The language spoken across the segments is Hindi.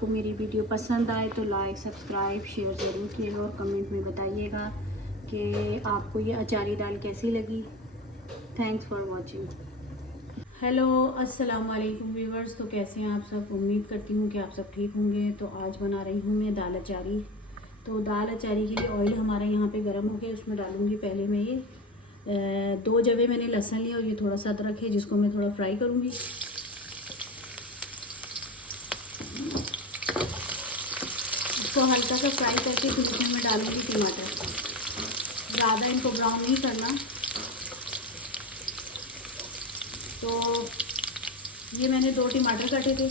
आपको मेरी वीडियो पसंद आए तो लाइक सब्सक्राइब शेयर ज़रूर कीजिएगा और कमेंट में बताइएगा कि आपको ये अचारी दाल कैसी लगी। Thanks for watching. हेलो अस्सलाम वालेकुम व्यूवर्स, तो कैसे हैं आप सब। उम्मीद करती हूँ कि आप सब ठीक होंगे। तो आज बना रही हूँ मैं दाल अचारी। तो दाल अचारी के लिए ऑयल हमारा यहाँ पे गर्म हो गया, उसमें डालूँगी पहले मैं ये 2 जवे मैंने लहसुन लिया और ये थोड़ा सा अदरक है जिसको मैं थोड़ा फ्राई करूँगी। इसको हल्का सा फ्राई करके फिर इसमें मैं डालूँगी टमाटर। ज़्यादा इनको ब्राउन नहीं करना। तो ये मैंने 2 टमाटर काटे थे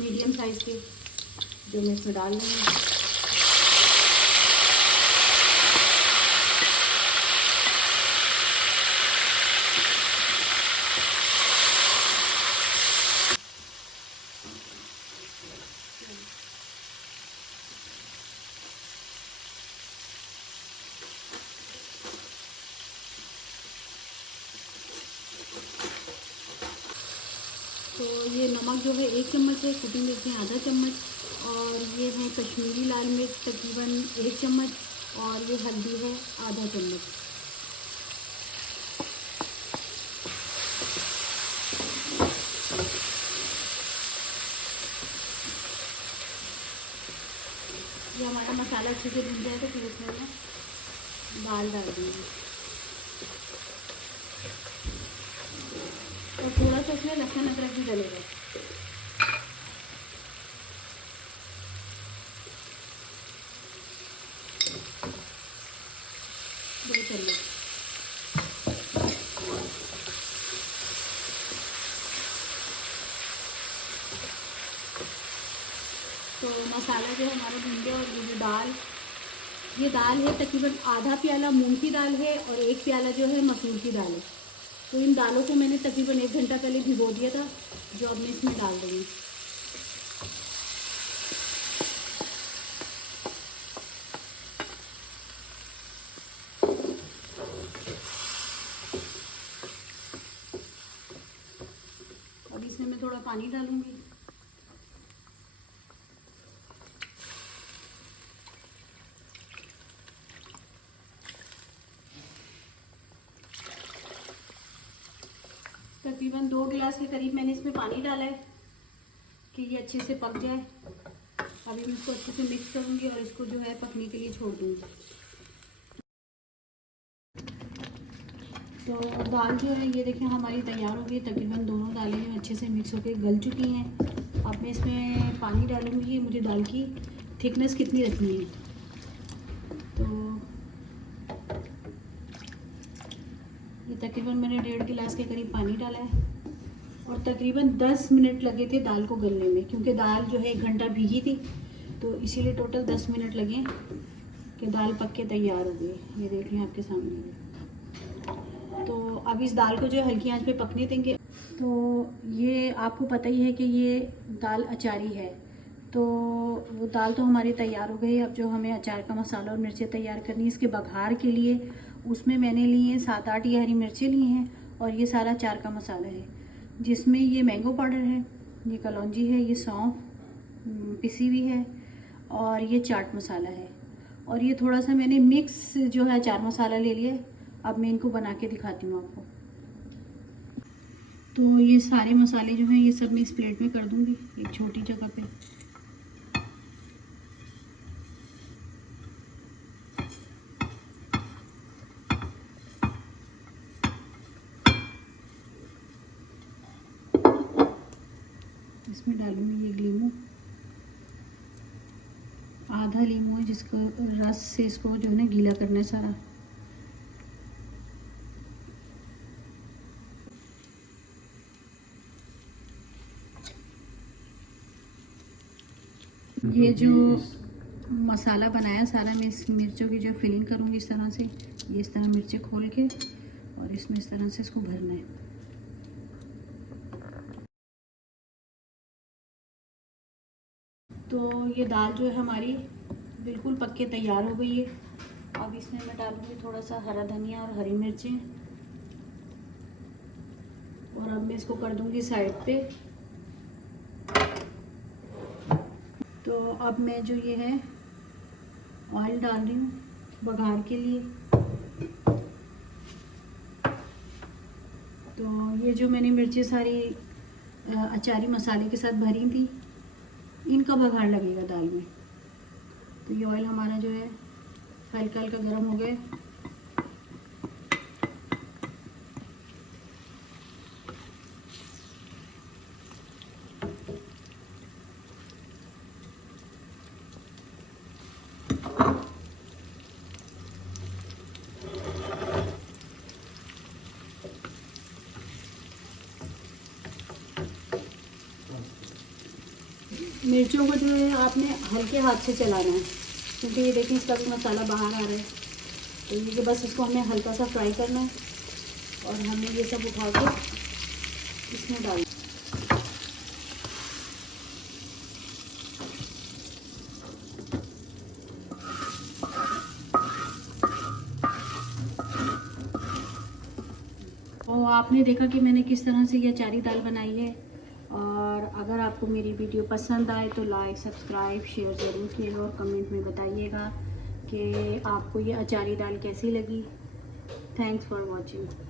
मीडियम साइज़ के, जो मैं इसमें डाल लूँगी। तो ये नमक जो है 1 चम्मच है, कुटी मिर्चें आधा चम्मच, और ये है कश्मीरी लाल मिर्च तकरीबन 1 चम्मच, और ये हल्दी है आधा चम्मच। ये हमारा मसाला अच्छे से भुन जाए तो फिर इसमें मैं दाल डाल दूँगी। और थोड़ा सा इसमें लहसुन अदरक भी डलेगा। दो चम्मच। तो मसाला जो है हमारा भून गया। और ये दाल है तकरीबन आधा प्याला मूंग की दाल है और 1 प्याला जो है मसूर की दाल है। तो इन दालों को मैंने तकरीबन 1 घंटा पहले भिगो दिया था, जो अब मैं इसमें डाल दूँगी। अब इसमें मैं थोड़ा पानी डालूँगी। तकरीबन 2 गिलास के करीब मैंने इसमें पानी डाला है कि ये अच्छे से पक जाए। अभी मैं इसको अच्छे से मिक्स करूँगी और इसको जो है पकने के लिए छोड़ दूँगी। तो दाल जो है ये देखिए हमारी तैयार हो गई। तकरीबन दोनों दालें जो अच्छे से मिक्स होकर गल चुकी हैं। अब मैं इसमें पानी डालूँगी। मुझे दाल की थिकनेस कितनी रखनी है, तो ये तकरीबन मैंने 1.5 गिलास के करीब पानी डाला है। और तकरीबन 10 मिनट लगे थे दाल को गलने में, क्योंकि दाल जो है 1 घंटा भीगी थी, तो इसीलिए टोटल 10 मिनट लगे कि दाल पक के तैयार हो गई। ये देख लें आपके सामने। तो अब इस दाल को जो है हल्की आंच पे पकने देंगे। तो ये आपको पता ही है कि ये दाल अचारी है। तो वो दाल तो हमारी तैयार हो गई। अब जो हमें अचार का मसाला और मिर्चें तैयार करनी है इसके बघार के लिए, उसमें मैंने लिए हैं 7-8 ये हरी मिर्चें ली हैं, और ये सारा अचार का मसाला है, जिसमें ये मैंगो पाउडर है, ये कलौंजी है, ये सौंफ पिसी हुई है, और ये चाट मसाला है, और ये थोड़ा सा मैंने मिक्स जो है अचार मसाला ले लिया। अब मैं इनको बना के दिखाती हूँ आपको। तो ये सारे मसाले जो हैं ये सब मैं इस प्लेट में कर दूँगी एक छोटी जगह पे। इसमें डालूँगी ये लीमू, आधा लीमू है जिसको रस से इसको जो है ना गीला करना है सारा। ये जो मसाला बनाया सारा मैं इस मिर्चों की जो फिलिंग करूँगी इस तरह से, ये इस तरह मिर्चें खोल के और इसमें इस तरह से इसको भरना है। तो ये दाल जो है हमारी बिल्कुल पक के तैयार हो गई है। अब इसमें मैं डालूँगी थोड़ा सा हरा धनिया और हरी मिर्चें, और अब मैं इसको कर दूँगी साइड पे। तो अब मैं जो ये है ऑयल डाल रही हूँ बघार के लिए। तो ये जो मैंने मिर्ची सारी अचारी मसाले के साथ भरी थी, इनका बघार लगेगा दाल में। तो ये ऑयल हमारा जो है हल्का हल्का गर्म हो गया। मिर्चों को जो है आपने हल्के हाथ से चलाना है, क्योंकि ये देखिए इसका भी मसाला बाहर आ रहा है। तो ये बस इसको हमें हल्का सा फ्राई करना है और हमें ये सब उठा के इसमें डाल। तो आपने देखा कि मैंने किस तरह से ये अचारी दाल बनाई है। और अगर आपको मेरी वीडियो पसंद आए तो लाइक, सब्सक्राइब, शेयर ज़रूर कीजिएगा और कमेंट में बताइएगा कि आपको ये अचारी दाल कैसी लगी। Thanks for watching.